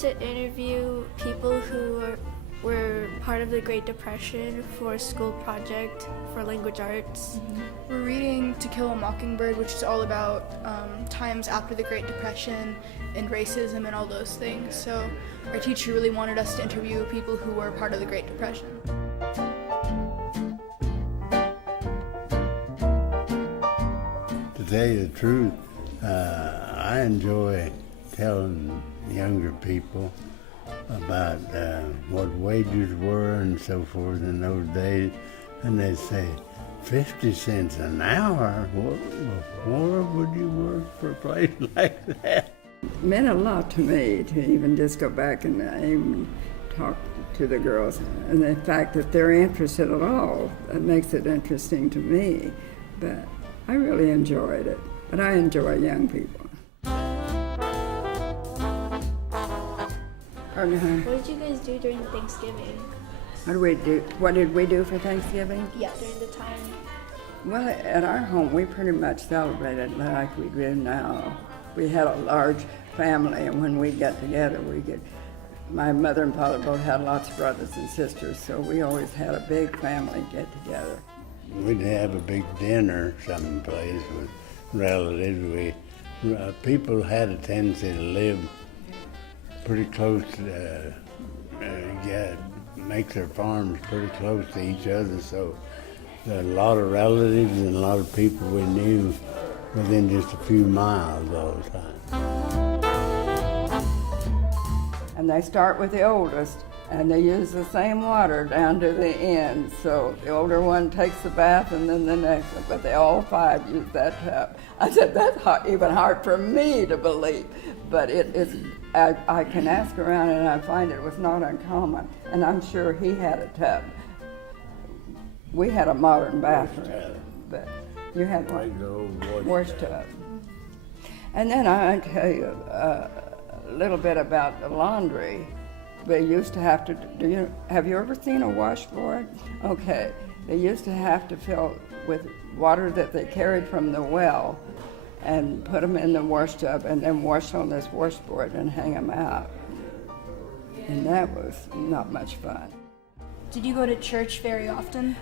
to interview people who were part of the Great Depression for a school project for language arts. We're reading To Kill a Mockingbird, which is all about times after the Great Depression and racism and all those things. So our teacher really wanted us to interview people who were part of the Great Depression. To tell you the truth, I enjoy telling younger people about what wages were and so forth in those days, and they say, 50 cents an hour? What would you work for a place like that? It meant a lot to me to even just go back and even talk to the girls, and the fact that they're interested at all, that makes it interesting to me. But I really enjoyed it, but I enjoy young people. What did you guys do during Thanksgiving? What did we do for Thanksgiving? Yeah, during the time. Well, at our home, we pretty much celebrated like we do now. We had a large family, and when we got together, my mother and father both had lots of brothers and sisters, so we always had a big family get together. We'd have a big dinner someplace with relatives. People had a tendency to live pretty close, make their farms pretty close to each other, so there are a lot of relatives and a lot of people we knew within just a few miles all the time. And they start with the oldest, and they use the same water down to the end. So the older one takes the bath, and then the next one, but they all five use that tub. I said, that's even hard for me to believe, but I can ask around, and I find it was not uncommon, and I'm sure he had a tub. We had a modern bathroom, but you had one wash tub. And then I'll tell you a little bit about the laundry. They used to have to, have you ever seen a washboard? Okay, they used to have to fill with water that they carried from the well and put them in the wash tub and then wash on this washboard and hang them out. And that was not much fun. Did you go to church very often?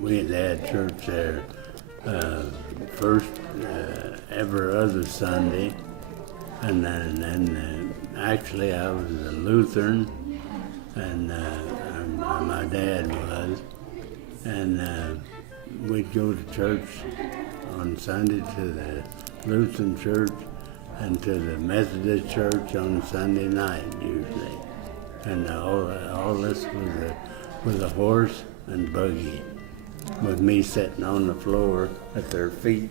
We had church there first every other Sunday, and then actually I was a Lutheran, and my dad was, and we'd go to church on Sunday to the Lutheran church and to the Methodist church on Sunday night usually, and all this was a horse and buggy, with me sitting on the floor at their feet.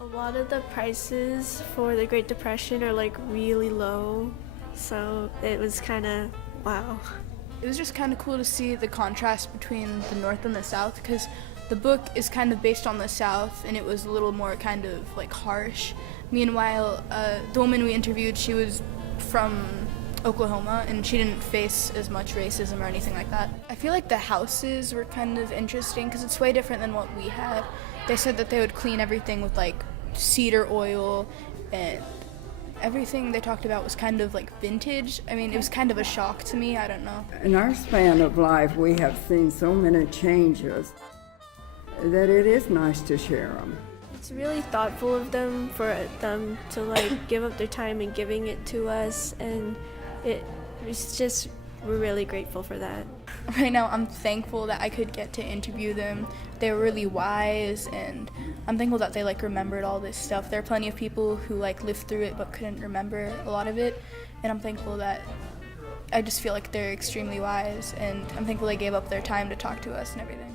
A lot of the prices for the Great Depression are like really low, so it was kind of wow. It was just kind of cool to see the contrast between the North and the South, because the book is kind of based on the South, and it was a little more kind of like harsh. Meanwhile, the woman we interviewed, she was from Oklahoma, and she didn't face as much racism or anything like that. I feel like the houses were kind of interesting because it's way different than what we had. They said that they would clean everything with like cedar oil, and everything they talked about was kind of like vintage. I mean, it was kind of a shock to me, I don't know. In our span of life, we have seen so many changes that it is nice to share them. It's really thoughtful of them for them to like give up their time and giving it to us, and it's just, we're really grateful for that. Right now, I'm thankful that I could get to interview them. They were really wise, and I'm thankful that they like remembered all this stuff. There are plenty of people who like lived through it but couldn't remember a lot of it, and I'm thankful that I just feel like they're extremely wise, and I'm thankful they gave up their time to talk to us and everything.